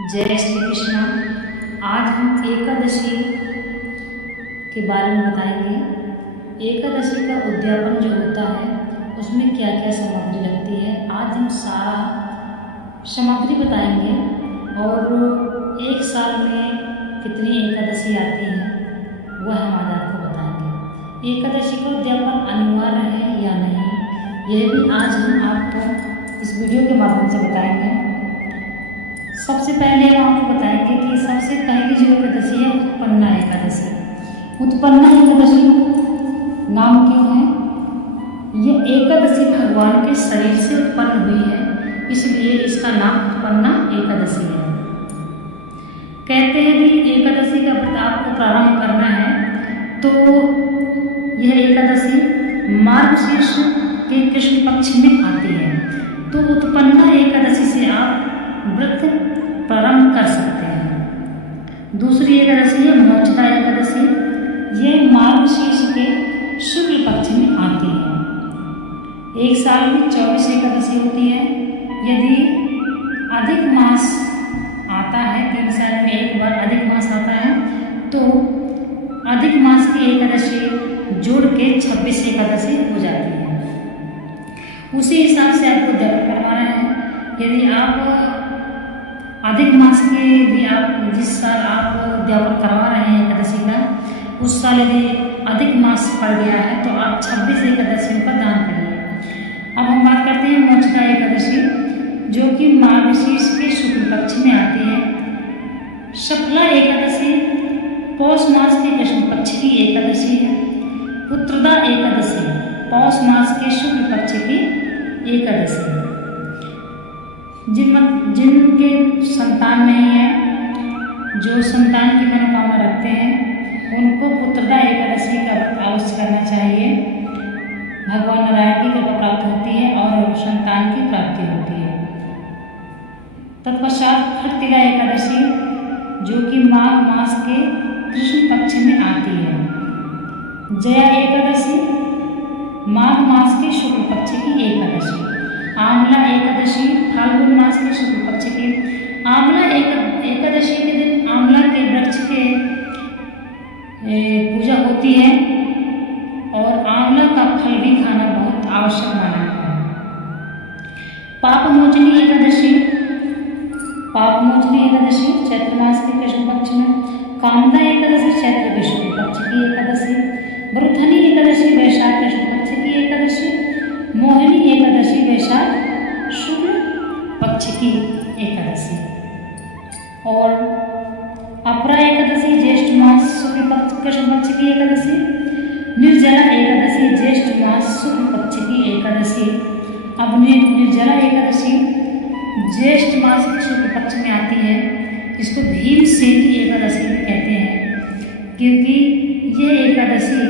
जय श्री कृष्णा। आज हम एकादशी के बारे में बताएंगे। एकादशी का उद्यापन जो होता है उसमें क्या क्या सामग्री लगती है, आज हम सारा सामग्री बताएंगे। और एक साल में कितनी एकादशी आती है वह हम आज आपको बताएंगे। एकादशी का उद्यापन अनिवार्य है या नहीं, यह भी आज हम आपको इस वीडियो के माध्यम से बताएंगे। सबसे पहले हम आपको बताएंगे कि सबसे पहली जो एकादशी है उत्पन्ना एकादशी। उत्पन्ना एकादशी नाम क्यों है? यह एकादशी भगवान के शरीर से उत्पन्न हुई है, इसलिए इसका नाम उत्पन्ना एकादशी है। कहते हैं कि एकादशी का व्रत आपको प्रारंभ करना है तो यह एकादशी मार्गशीर्ष के कृष्ण पक्ष में आती है, तो उत्पन्ना एकादशी से आप व्रत प्रारंभ कर सकते हैं। दूसरी एकादशी है मोक्षदा एकादशी। यह मार्गशीर्ष के शुक्ल पक्ष में आती है। एक साल में 24 एकादशी होती है। यदि अधिक मास आता है, 3 साल में एक बार अधिक मास आता है, तो अधिक मास की एकादशी जोड़ के 26 एकादशी हो जाती है। उसी हिसाब से आपको उद्यापन करवाना है। यदि आप अधिक मास के भी आप जिस साल आप उद्यापन करवा रहे हैं एकादशी का, उस साल यदि अधिक मास पड़ गया है तो आप 26 एकादशियों का दान करिए। अब हम बात करते हैं मोक्षदा एकादशी, जो कि मार्गशीर्ष के शुक्ल पक्ष में आती है। शुक्ला एकादशी पौष मास के कृष्ण पक्ष की एकादशी है। पुत्रदा एकादशी पौष मास के शुक्ल पक्ष की एकादशी है। जिनके संतान नहीं है, जो संतान की मनोकामना रखते हैं, उनको पुत्रदा एकादशी का व्रत अवश्य करना चाहिए। भगवान नारायण की कृपा प्राप्त होती है और संतान की प्राप्ति होती है। तत्पश्चात खट्टिला एकादशी, जो कि माघ मास के कृष्ण पक्ष में आती है। जया एकादशी माघ मास के शुक्ल पक्ष की एकादशी। आंवला एकादशी फाल्गुन मास के शुक्ल पक्ष की। आंवला एकादशी के दिन आंवला के वृक्ष के पूजा होती है और आंवला का फल भी खाना बहुत आवश्यक माना है। पापमोचनी एकादशी चैत्र मास के कृष्ण पक्ष में। कामदा एकादशी चैत्र के शुक्ल पक्ष की एकादशी। वृद्धनी एकादशी वैशाख कृष्ण पक्ष की एकादशी। मोहिनी एकादशी वैशाख शुक्ल पक्ष की एकादशी। और अपरा एकादशी ज्येष्ठ मास शुक्ल पक्ष कृष्ण पक्ष की एकादशी। निर्जला एकादशी ज्येष्ठ मास शुक्ल पक्ष की एकादशी। अब निर्जला एकादशी ज्येष्ठ मास के शुक्ल पक्ष में आती है। इसको भीमसेनी एकादशी भी कहते हैं, क्योंकि यह एकादशी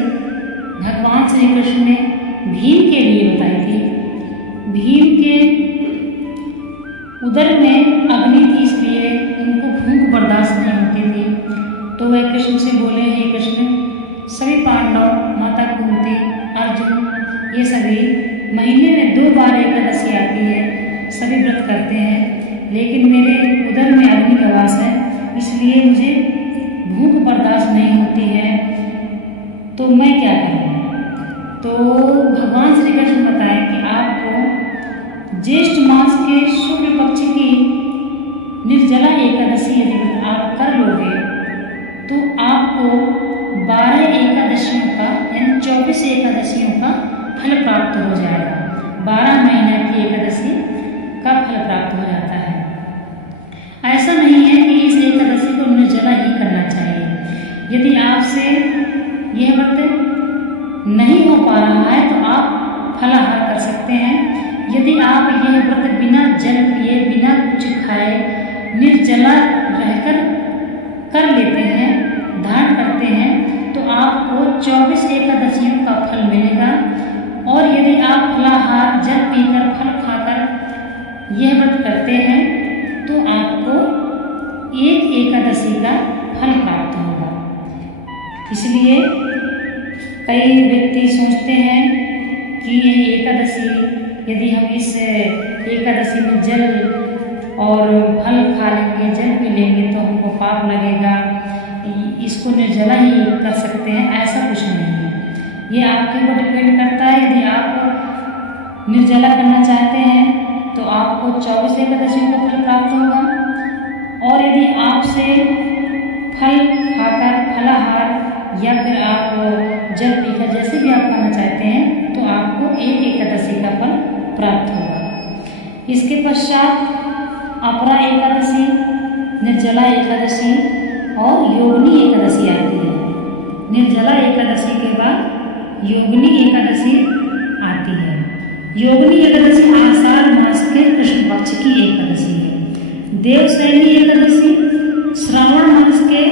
भगवान श्री कृष्ण ने भीम के लिए बताई थी। भीम के उदर में अग्नि थी, इसलिए उनको भूख बर्दाश्त नहीं होती थी, तो वह कृष्ण से बोले, हे कृष्ण, सभी पांडव, माता कुंती, अर्जुन, ये सभी महीने में 2 बार एकादशी आती है, सभी व्रत करते हैं, लेकिन मेरे उदर में अग्नि का वास है, इसलिए मुझे भूख बर्दाश्त नहीं होती है, तो मैं क्या करूँ? तो भगवान श्री कृष्ण बताएं कि आपको ज्येष्ठ मास के शुक्ल पक्ष की निर्जला एकादशी यदि आप कर लोगे तो आपको 12 एकादशियों का यानी 24 एकादशियों का फल प्राप्त हो जाएगा। 12 महीने की एकादशी का फल प्राप्त हो जाता है। ऐसा नहीं है कि इस एकादशी को निर्जला ही करना चाहिए। यदि आपसे यह व्रत नहीं हो पा रहा है तो आप फलाहार कर सकते हैं। यदि आप यह व्रत बिना जल पिए, बिना कुछ खाए, निर्जला रहकर कर लेते हैं, धारण करते हैं, तो आपको 24 एकादशियों का फल मिलेगा। और यदि आप फलाहार, जल पीकर, फल खाकर यह व्रत करते हैं तो आपको 1 एकादशी का फल प्राप्त होगा। इसलिए कई व्यक्ति सोचते हैं कि यह एकादशी, यदि हम इस एकादशी में जल और फल खा लेंगे, जल उसको निर्जला ही कर सकते हैं, ऐसा कुछ नहीं है। ये आपके ऊपर डिपेंड करता है। यदि आप निर्जला करना चाहते हैं तो आपको 24 एकादशियों का फल प्राप्त होगा, और यदि आपसे फल खाकर फलाहार या फिर आप जल पीकर जैसे भी आप खाना चाहते हैं तो आपको एक एकादशी का फल प्राप्त होगा। इसके पश्चात अपरा एकादशी, निर्जला एकादशी और योगिनी एकादशी आती है। निर्जला एकादशी के बाद योगिनी एकादशी आती है। योगिनी एकादशी आषाढ़ मास के कृष्ण पक्ष की एकादशी है। देवशयनी एकादशी श्रावण मास के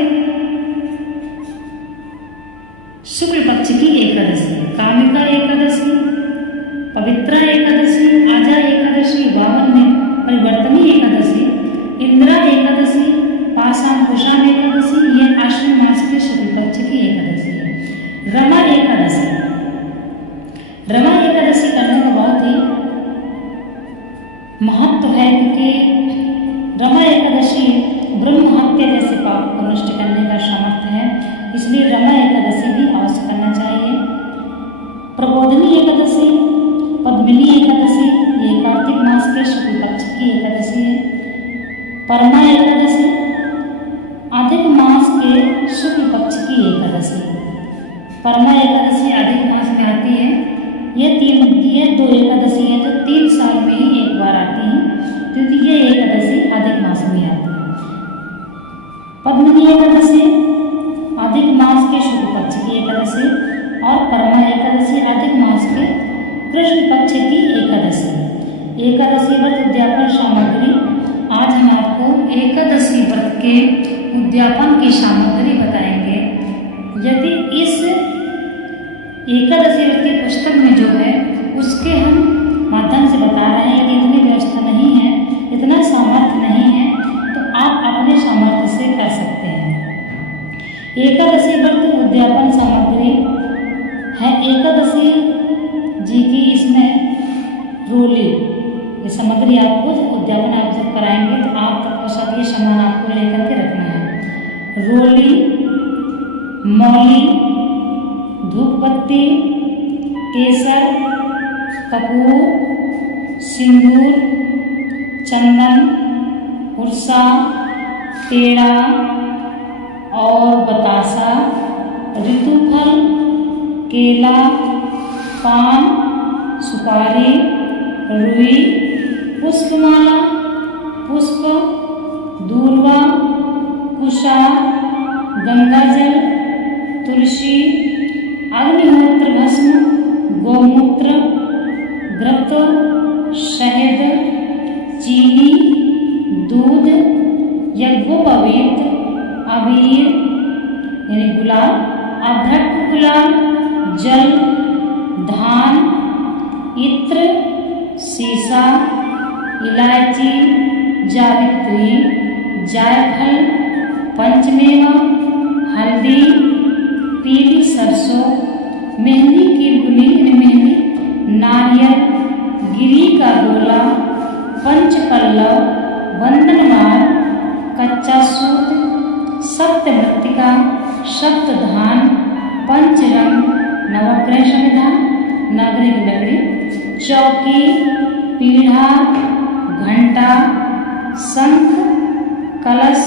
शुक्ल पक्ष की एकादशी। कामिका एकादशी, पवित्रा एकादशी, आजा एकादशी, वामन में परिवर्तनी एकादशी, इंदिरा एकादशी, पाषाण कुशाण एकादशी, ये आश्विन मास के शुक्ल पक्ष की एकादशी है। रमा एकादशी, रमा एकादशी करने का बहुत ही महत्व है, क्योंकि रमा एकादशी ब्रह्म हत्या जैसे पाप को नष्ट करने का सामर्थ्य है, इसलिए रमा एकादशी भी अवश्य करना चाहिए। प्रबोधिनी एकादशी, पद्मिनी एकादशी, ये कार्तिक मास के शुक्ल पक्ष की एकादशी है। परमा एकादशी अधिक मास के शुक्ल पक्ष की एकादशी। परमा एकादशी अधिक मास में आती है। ये दो एकादशी है जो 3 साल में ही एक बार आती हैं, क्योंकि ये एकादशी अधिक मास में आती है। पद्मिनी एकादशी अधिक मास के शुक्ल पक्ष की एकादशी और परमा एकादशी अधिक मास के कृष्ण पक्ष की एकादशी। एकादशी व्रत उद्यापन सामग्री। आज हम आपको एकादशी व्रत के उद्यापन की सामग्री बताएंगे। यदि इस एकादशी व्रत की पुस्तक में जो है उसके हम माध्यम से बता रहे हैं, यदि इतनी व्यवस्था नहीं है, इतना सामर्थ्य नहीं है, तो आप अपने सामर्थ्य से कर सकते हैं। एकादशी व्रत उद्यापन सामग्री है एकादशी जी की, इसमें रोली ये सामग्री आपको उद्यापन आप जब कराएंगे तो आप तक सब ये सामान आपको लेकर के रखना है। रोली, मौली, धूपबत्ती, केसर, कपूर, सिंदूर, चंदन, हुर्सा, पेड़ा और बतासा, ऋतुफल, केला, पान, सुपारी, रुई, पुष्पमाला, पुष्प, दूर्वा, कुशा, गंगाजल, तुलसी, अग्निहोत्र भस्म, गोमूत्र, घृत, शहद, चीनी, दूध, यज्ञोपवीत, अबीर यानी गुलाल, अभ्रक गुलाल, जल, धान, इत्र, सीसा, इलायची, जावित्री, जायफल, पंचमेवा, हल्दी, पीली सरसों, मेहंदी की गुली मेहंदी, नारियल, गिरी का गोला, पंचपल्लव, वंदनमाल, कच्चा सूत, सप्तमृत्तिका, सप्तधान, पंचरंग, नवग्रह संविधान, नागरिक लकड़ी, चौकी, पीढ़ा, घंटा, शंख, कलश,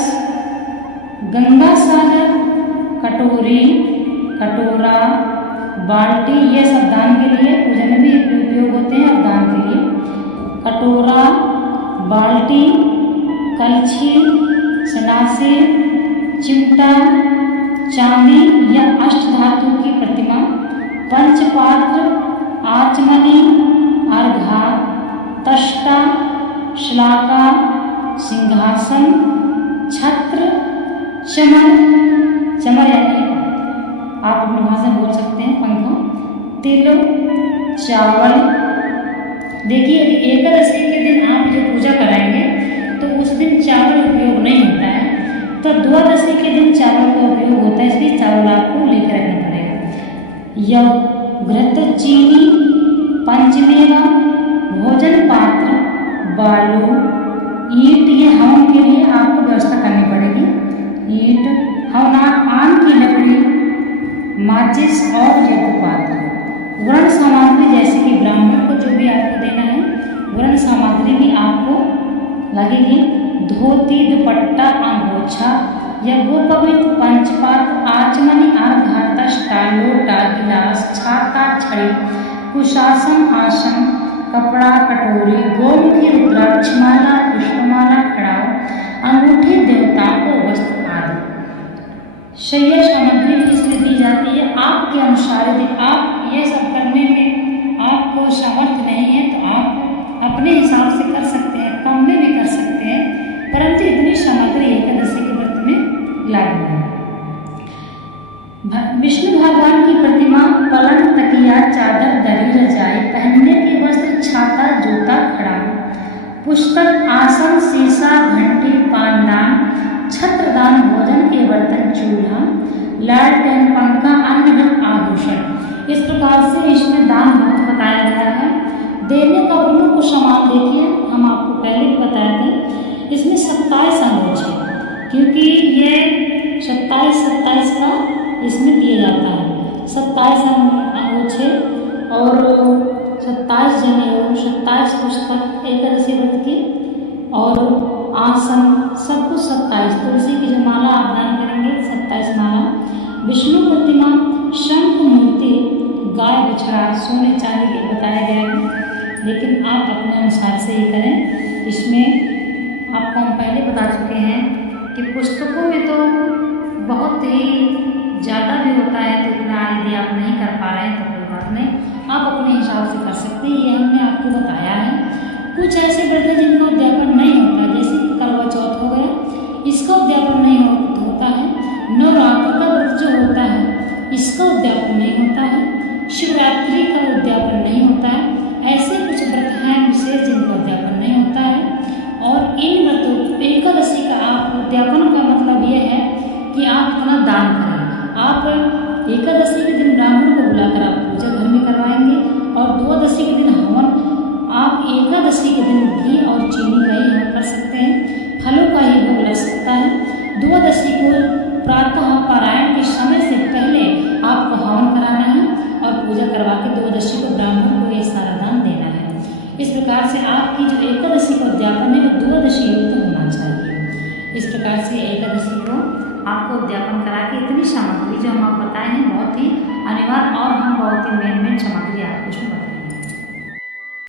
गंगा सागर, कटोरी, कटोरा, बाल्टी, ये सब दान के लिए पूजा में भी उपयोग होते हैं और दान के लिए। कटोरा, बाल्टी, कलछी, सनासे, चिमटा, चांदी या अष्टधातु की प्रतिमा, पंचपात्र, आचमनी, अर्घा, तष्टा, श्लाका, सिंहासन, छत्र, चमर, चमर यानी आप अपनी भाषा बोल सकते हैं पंखा, तिल, चावल। देखिए यदि एकादशी के दिन आप जो पूजा कराएंगे तो उस दिन चावल उपयोग नहीं होता है, तो द्वादशी के दिन चावल का उपयोग होता है, इसलिए चावल आपको लेकर रखना पड़ेगा। यव, घृत, चीनी, पंचमेवा, भोजन पात्र, बालू, ईंट, ये हवन के लिए आपको व्यवस्था करनी पड़ेगी। ईंट, हवनार, आम की धोती दुपट्टा अंगोछा यज्ञोपवीत पंचपात आचमनी अर्घाता लोटा गिलास छाता छड़ी कुशासन आसन कपड़ा कटोरी गोमुखी रुद्राक्ष माला पुष्पमाला खड़ाओ अंगूठी देवताओं को वस्त्र आदि शैया सामग्री भी इसमें दी जाती है। आपके अनुसार यदि आप ये सब करने में आपको सामर्थ्य नहीं है तो आप अपने हिसाब से कर सकते हैं, कम में भी कर सकते हैं, परंतु इतनी सामग्री एकादशी के व्रत में लागू है। विष्णु भगवान की प्रतिमा पलंग तकिया चादर दरी रजाई पहनने के वस्त्र छाता जूता खड़ा पुस्तक आसन शीशा घंटी पानदान छत्रदान भोजन के बर्तन चूल्हा लालटेन पंखा अन्य आभूषण। इस प्रकार से इसमें दान बहुत बताया गया है। देने का प्रमुख सामान देखिए, हम आपको पहले भी बताए थे, इसमें 27 अंगोछ है, क्योंकि ये 27 का इसमें दिया जाता है। 27 अंगोछे और 27 जनेऊ 27 पुस्तक एकादशी व्रत की और आसन सब कुछ 27 तुलसी की जो माला आप दान करेंगे 27 माला विष्णु प्रतिमा शंख मूर्ति गाय बछड़ा सोने चांदी के बताया गया है, लेकिन आप अपने अनुसार से ही करें। इसमें आपको हम पहले बता चुके हैं कि पुस्तकों में तो बहुत ही ज़्यादा भी होता है, तो इतना यदि आप नहीं कर पा रहे हैं तो कोई बात नहीं, आप अपने हिसाब से कर सकते हैं। ये हमने आपको बताया है। कुछ ऐसे व्रत हैं जिनका उद्यापन नहीं होता, जैसे कि करवा चौथ हो गया, इसका उद्यापन नहीं होता है। नवरात्र का व्रत जो होता है इसका उद्यापन नहीं होता है। शिवरात्रि का उद्यापन नहीं होता है। ऐसे कुछ व्रत हैं विशेष जिनका उद्यापन नहीं होता है। और इन व्रतों एकादशी का आप उद्यापन का मतलब ये है कि आप अपना दान करें। आप एकादशी के दिन ब्राह्मण को बुलाकर आप पूजा घर में करवाएंगे और द्वादशी के दिन हवन आप एकादशी के दिन घी और चीनी का ही हवन कर सकते हैं, फलों का ही भोग लग सकता है। द्वादशी को प्रातः पारायण के समय से पहले आपको हवन कराना है और पूजा करवा के द्वादशी को ब्राह्मण को ये सारा दान देना है। इस प्रकार से आपकी जो एकादशी का उद्यापन है वो द्वादशी युक्त होना चाहिए। इस प्रकार से एकादशी को आपको उद्यापन करा के इतनी सामग्री जो हम आप बताए हैं बहुत ही अनिवार्य और हम बहुत ही मेन सामग्री आपको उसमें बताएं।